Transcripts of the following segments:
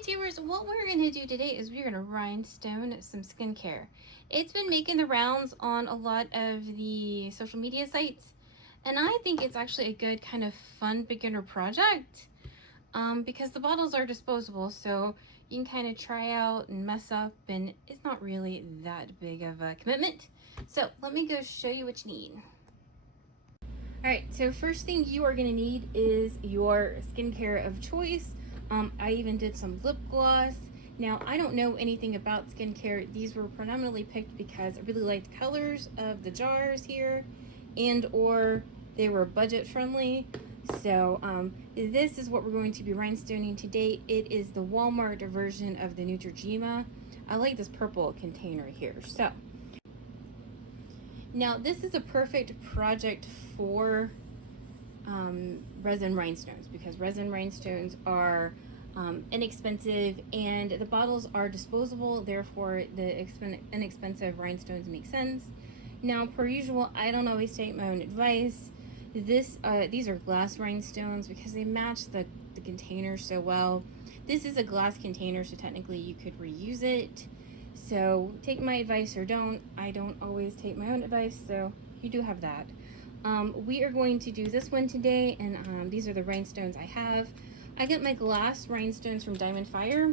YouTubers, what we're going to do today is we're going to rhinestone some skincare. It's been making the rounds on a lot of the social media sites, and I think it's actually a good kind of fun beginner project because the bottles are disposable, so you can kind of try out and mess up, and it's not really that big of a commitment. So let me go show you what you need. Alright, so first thing you are going to need is your skincare of choice. I even did some lip gloss. Now, I don't know anything about skincare. These were predominantly picked because I really liked the colors of the jars here, and or they were budget friendly. So this is what we're going to be rhinestoning today. It is the Walmart version of the Neutrogena. I like this purple container here. So now this is a perfect project for resin rhinestones, because resin rhinestones are inexpensive and the bottles are disposable, therefore the inexpensive rhinestones make sense. Now, per usual, I don't always take my own advice. These are glass rhinestones because they match the container so well. This is a glass container, so technically you could reuse it. So take my advice or don't. I don't always take my own advice, so you do have that. We are going to do this one today, and these are the rhinestones I have. I got my glass rhinestones from Diamond Fire,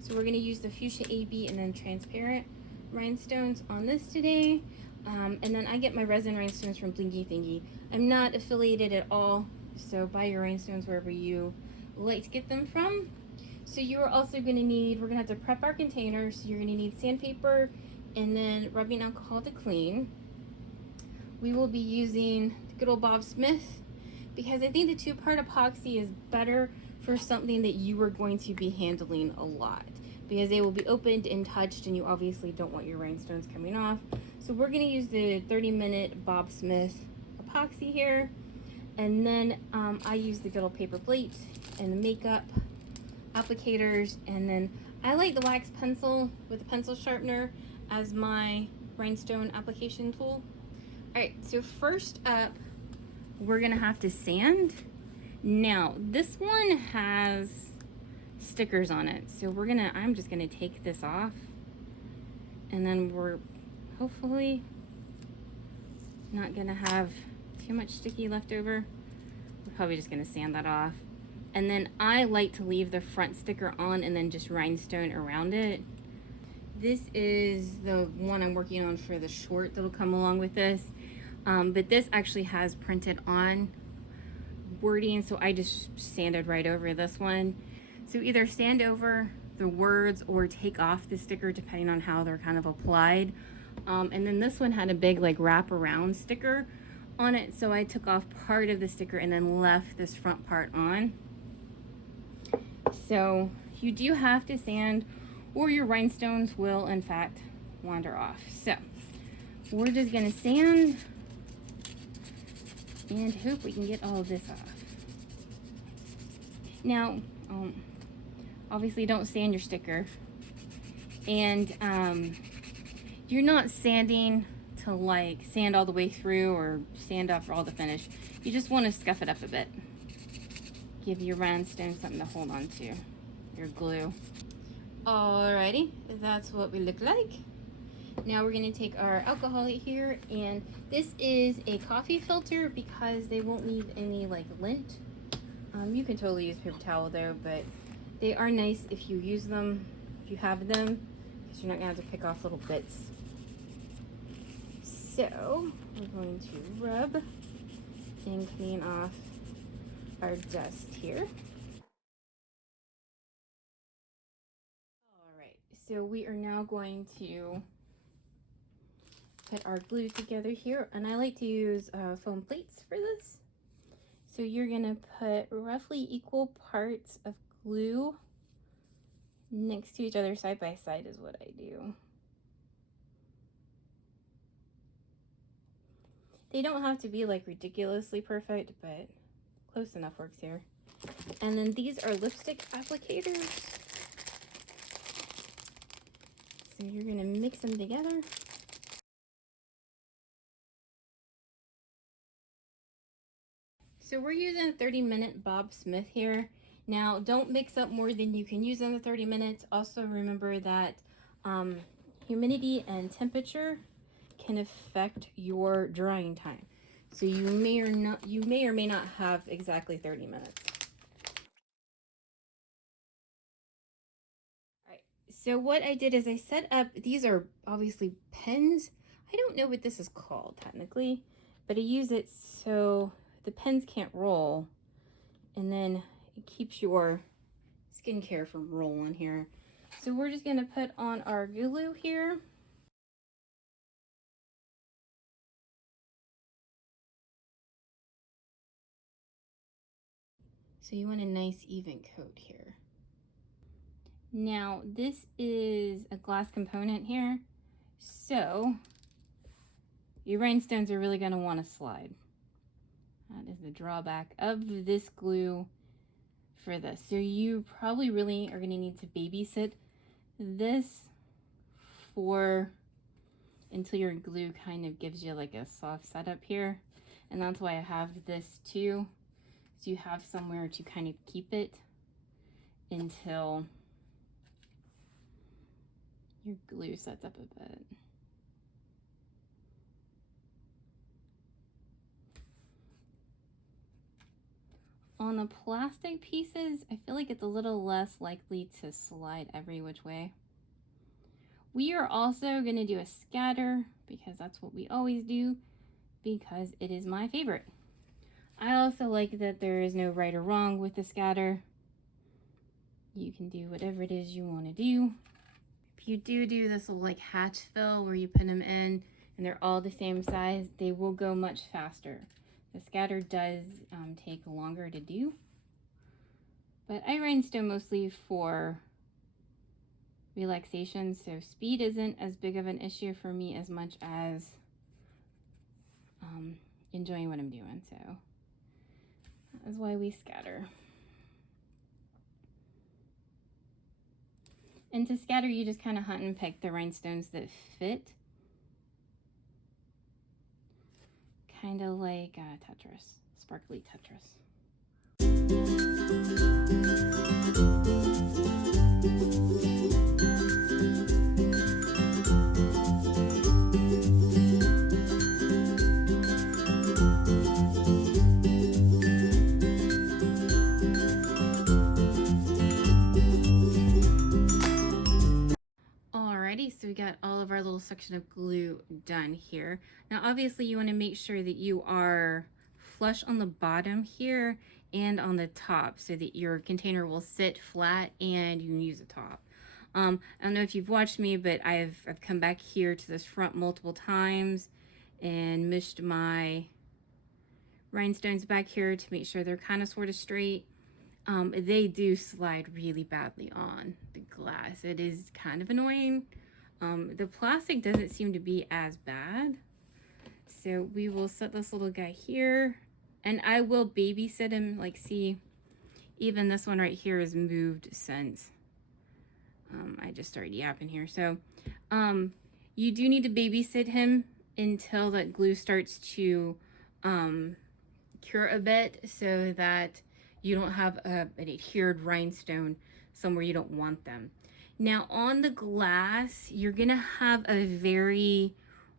so we're going to use the Fuchsia AB and then transparent rhinestones on this today. And then I get my resin rhinestones from Blingy Thingy. I'm not affiliated at all, so buy your rhinestones wherever you like to get them from. So you are also going to need, we're going to have to prep our containers. So you're going to need sandpaper and then rubbing alcohol to clean. We will be using the good old Bob Smith because I think the 2-part epoxy is better for something that you are going to be handling a lot, because they will be opened and touched and you obviously don't want your rhinestones coming off. So we're going to use the 30-minute Bob Smith epoxy here, and then I use the good old paper plates and the makeup applicators, and then I like the wax pencil with the pencil sharpener as my rhinestone application tool. Alright, so first up, we're gonna have to sand. Now, this one has stickers on it, so I'm just gonna take this off, and then we're hopefully not gonna have too much sticky left over. We're probably just gonna sand that off. And then I like to leave the front sticker on and then just rhinestone around it. This is the one I'm working on for the short that'll come along with this. But this actually has printed on wording, so I just sanded right over this one. So either sand over the words or take off the sticker depending on how they're kind of applied. And then this one had a big like wrap around sticker on it, so I took off part of the sticker and then left this front part on. So you do have to sand or your rhinestones will in fact wander off. So we're just gonna sand and hope we can get all of this off. Now, obviously don't sand your sticker, and you're not sanding to like sand all the way through or sand off all the finish. You just want to scuff it up a bit. Give your rhinestone something to hold on to, your glue. Alrighty, that's what we look like. Now we're going to take our alcohol here, and this is a coffee filter because they won't need any like lint. You can totally use paper towel though, but they are nice if you use them, if you have them, because you're not going to have to pick off little bits. So we're going to rub and clean off our dust here. Alright, so we are now going to put our glue together here, and I like to use foam plates for this. So you're gonna put roughly equal parts of glue next to each other, side by side is what I do. They don't have to be like ridiculously perfect, but close enough works here. And then these are lipstick applicators. So you're gonna mix them together. So we're using a 30-minute Bob Smith here. Now, don't mix up more than you can use in the 30 minutes. Also remember that humidity and temperature can affect your drying time. So you may or may not have exactly 30 minutes. All right. So what I did is I set up, these are obviously pens. I don't know what this is called technically, but I use it so the pens can't roll, and then it keeps your skincare from rolling here. So we're just gonna put on our glue here. So you want a nice even coat here. Now this is a glass component here, so your rhinestones are really gonna wanna slide. That is the drawback of this glue for this. So you probably really are gonna need to babysit this for until your glue kind of gives you like a soft setup here. And that's why I have this too. So you have somewhere to kind of keep it until your glue sets up a bit. On the plastic pieces, I feel like it's a little less likely to slide every which way. We are also going to do a scatter because that's what we always do, because it is my favorite. I also like that there is no right or wrong with the scatter. You can do whatever it is you want to do. If you do this little like hatch fill where you put them in and they're all the same size, they will go much faster. The scatter does take longer to do, but I rhinestone mostly for relaxation, so speed isn't as big of an issue for me as much as enjoying what I'm doing. So that is why we scatter. And to scatter, you just kind of hunt and pick the rhinestones that fit. Kind of like Tetris, sparkly Tetris. So we got all of our little section of glue done here. Now obviously you want to make sure that you are flush on the bottom here and on the top so that your container will sit flat and you can use the top. I don't know if you've watched me, but I've come back here to this front multiple times and mushed my rhinestones back here to make sure they're kind of sort of straight. They do slide really badly on the glass. It is kind of annoying. The plastic doesn't seem to be as bad. So we will set this little guy here, and I will babysit him. Like, see, even this one right here is moved since I just started yapping here. So you do need to babysit him until that glue starts to cure a bit, so that you don't have an adhered rhinestone somewhere you don't want them. Now on the glass, you're gonna have a very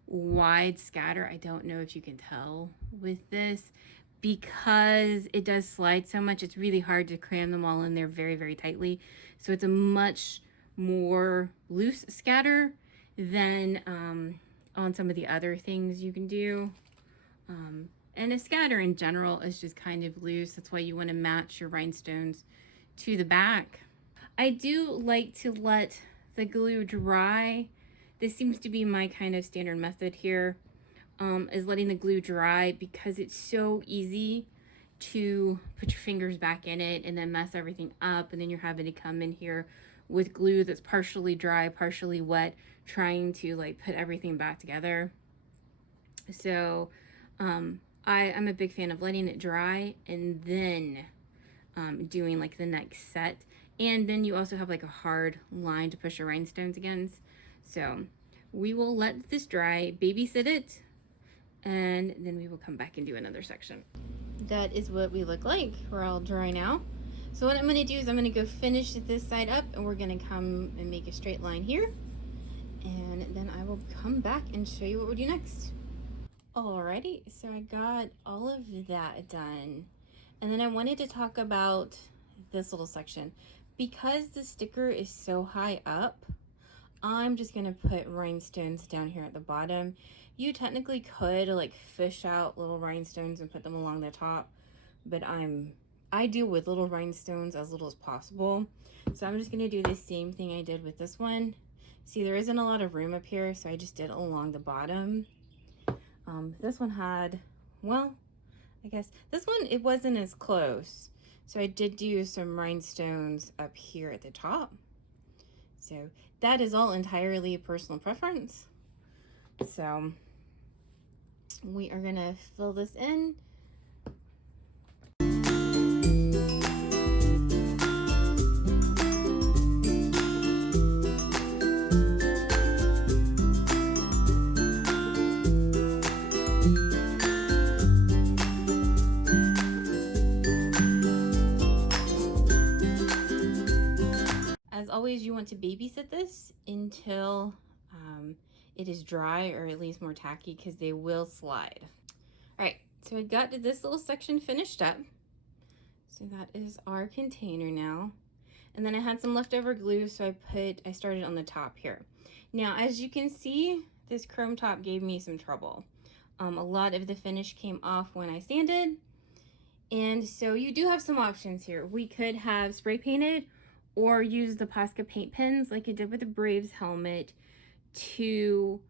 wide scatter. I don't know if you can tell with this, because it does slide so much, it's really hard to cram them all in there very, very tightly. So it's a much more loose scatter than on some of the other things you can do. And a scatter in general is just kind of loose. That's why you want to match your rhinestones to the back. I do like to let the glue dry. This seems to be my kind of standard method here, is letting the glue dry, because it's so easy to put your fingers back in it and then mess everything up, and then you're having to come in here with glue that's partially dry, partially wet, trying to like put everything back together. So I'm a big fan of letting it dry and then doing like the next set. And then you also have like a hard line to push your rhinestones against. So we will let this dry, babysit it, and then we will come back and do another section. That is what we look like. We're all dry now. So what I'm going to do is I'm going to go finish this side up, and we're going to come and make a straight line here, and then I will come back and show you what we'll do next. Alrighty, so I got all of that done, and then I wanted to talk about this little section. Because the sticker is so high up, I'm just gonna put rhinestones down here at the bottom. You technically could like fish out little rhinestones and put them along the top, but I do with little rhinestones as little as possible. So I'm just gonna do the same thing I did with this one. See, there isn't a lot of room up here, so I just did it along the bottom. This one had, well, I guess this one, it wasn't as close. So I did do some rhinestones up here at the top. So that is all entirely personal preference. So we are gonna fill this in. As always, you want to babysit this until it is dry, or at least more tacky, because they will slide. All right, so I got this little section finished up. So that is our container now. And then I had some leftover glue, so I started on the top here. Now, as you can see, this chrome top gave me some trouble. A lot of the finish came off when I sanded. And so you do have some options here. We could have spray painted or use the Posca paint pens like I did with the Braves helmet to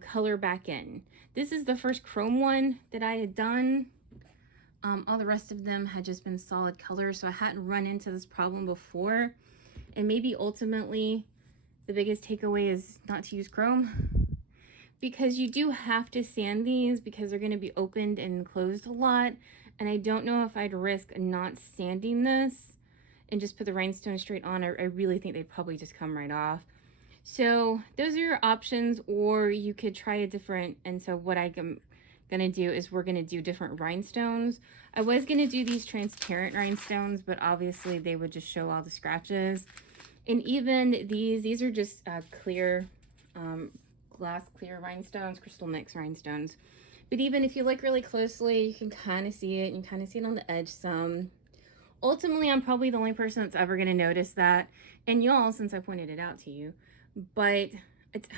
color back in. This is the first chrome one that I had done. All the rest of them had just been solid color, so I hadn't run into this problem before. And maybe ultimately the biggest takeaway is not to use chrome, because you do have to sand these because they're going to be opened and closed a lot. And I don't know if I'd risk not sanding this and just put the rhinestone straight on. I really think they'd probably just come right off. So those are your options, or you could try a different. And so what I'm gonna do is we're gonna do different rhinestones. I was gonna do these transparent rhinestones, but obviously they would just show all the scratches. And even these are just clear, glass clear rhinestones, crystal mix rhinestones. But even if you look really closely, you can kind of see it. You can kind of see it on the edge some. Ultimately, I'm probably the only person that's ever going to notice that, and y'all, since I pointed it out to you. But it's,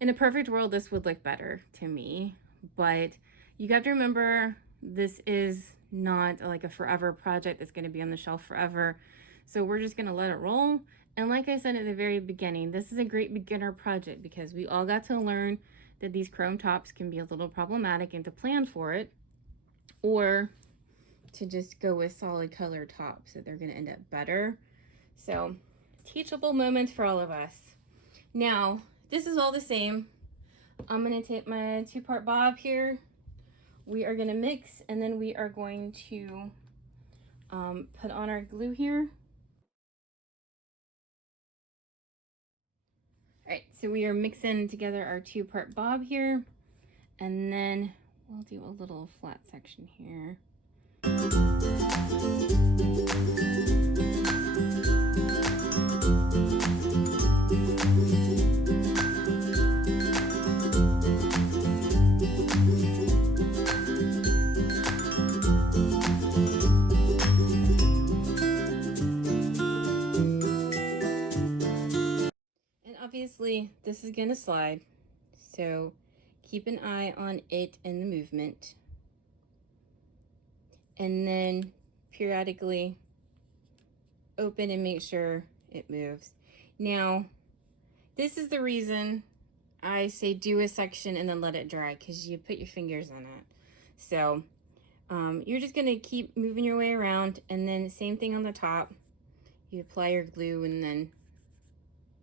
in a perfect world, this would look better to me. But you got to remember, this is not like a forever project that's going to be on the shelf forever. So we're just going to let it roll. And like I said at the very beginning, this is a great beginner project because we all got to learn that these chrome tops can be a little problematic, and to plan for it, or to just go with solid color tops that they're going to end up better. So teachable moments for all of us. Now, this is all the same. I'm going to take my 2-part bob here. We are going to mix, and then we are going to put on our glue here. All right, so we are mixing together our 2-part bob here, and then we'll do a little flat section here. And obviously this is gonna slide, so keep an eye on it and the movement. And then periodically open and make sure it moves. Now, this is the reason I say do a section and then let it dry, because you put your fingers on it. So you're just gonna keep moving your way around, and then same thing on the top. You apply your glue and then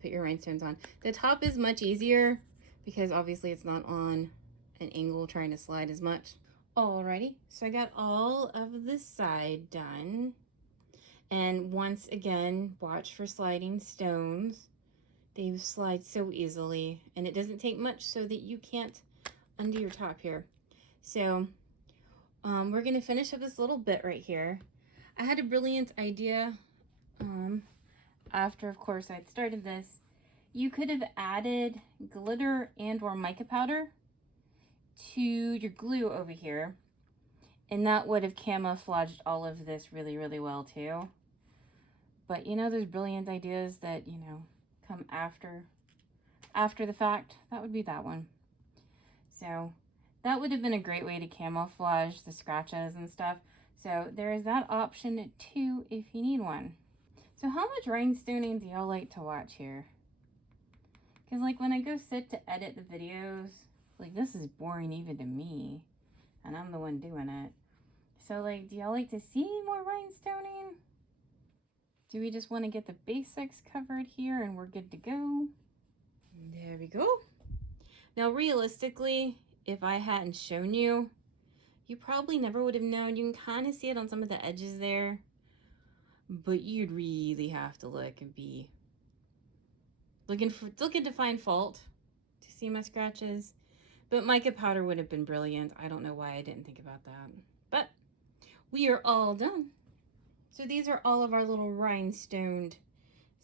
put your rhinestones on. The top is much easier because obviously it's not on an angle trying to slide as much. Alrighty, so I got all of this side done. And once again, watch for sliding stones. They slide so easily, and it doesn't take much so that you can't undo your top here. So we're gonna finish up this little bit right here. I had a brilliant idea after, of course, I'd started this. You could have added glitter and or mica powder to your glue over here, and that would have camouflaged all of this really, really well too. But you know, there's brilliant ideas that, you know, come after the fact. That would be that one. So that would have been a great way to camouflage the scratches and stuff. So there is that option too if you need one. So how much rhinestoning do y'all like to watch here? Because like when I go sit to edit the videos, like this is boring even to me, and I'm the one doing it. So like, do y'all like to see more rhinestoning? Do we just want to get the basics covered here and we're good to go? There we go. Now realistically, if I hadn't shown you, you probably never would have known. You can kind of see it on some of the edges there, but you'd really have to look and be looking to find fault to see my scratches. But mica powder would have been brilliant. I don't know why I didn't think about that. But we are all done. So these are all of our little rhinestoned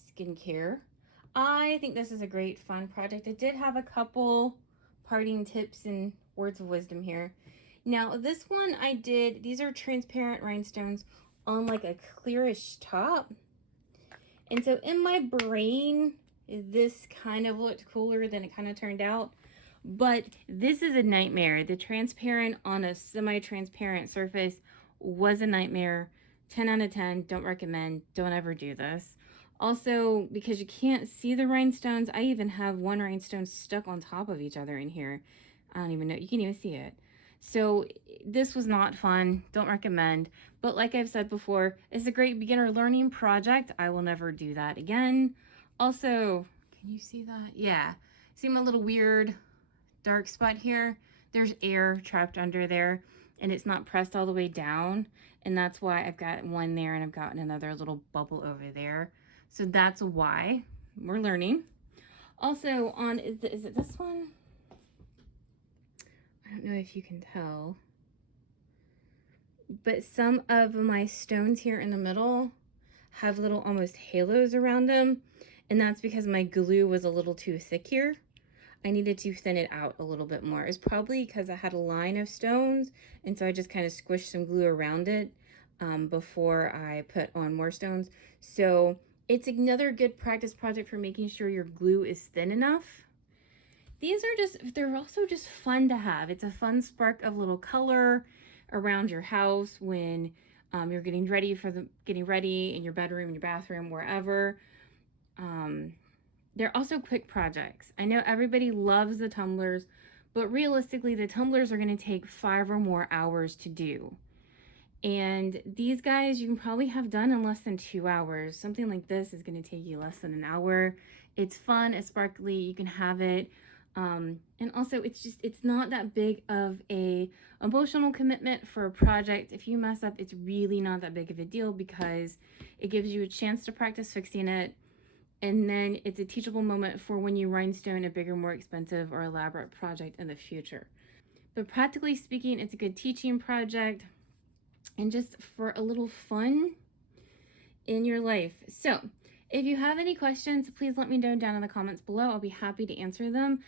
skincare. I think this is a great fun project. I did have a couple parting tips and words of wisdom here. Now this one I did, these are transparent rhinestones on like a clearish top. And so in my brain, this kind of looked cooler than it kind of turned out. But this is a nightmare. The transparent on a semi-transparent surface was a nightmare. 10 out of 10, don't recommend, don't ever do this. Also, because you can't see the rhinestones, I even have one rhinestone stuck on top of each other in here. I don't even know, you can't even see it. So this was not fun, don't recommend. But like I've said before, it's a great beginner learning project. I will never do that again. Also, can you see that? Yeah, see my little weird dark spot here? There's air trapped under there and it's not pressed all the way down. And that's why I've got one there and I've got another little bubble over there. So that's why we're learning. Also on, is it this one? I don't know if you can tell, but some of my stones here in the middle have little almost halos around them. And that's because my glue was a little too thick here. I needed to thin it out a little bit more. It's probably because I had a line of stones, and so I just kind of squished some glue around it before I put on more stones. So it's another good practice project for making sure your glue is thin enough. These are they're also just fun to have. It's a fun spark of little color around your house when you're getting ready in your bedroom, in your bathroom, wherever. They're also quick projects. I know everybody loves the tumblers, but realistically, the tumblers are going to take 5 or more hours to do. And these guys, you can probably have done in less than 2 hours. Something like this is going to take you less than an hour. It's fun, it's sparkly, you can have it. And also, it's not that big of a emotional commitment for a project. If you mess up, it's really not that big of a deal because it gives you a chance to practice fixing it. And then it's a teachable moment for when you rhinestone a bigger, more expensive or elaborate project in the future. But practically speaking, it's a good teaching project and just for a little fun in your life. So if you have any questions, please let me know down in the comments below. I'll be happy to answer them.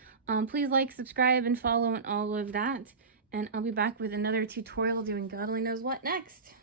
Please like, subscribe, and follow and all of that. And I'll be back with another tutorial doing God only knows what next.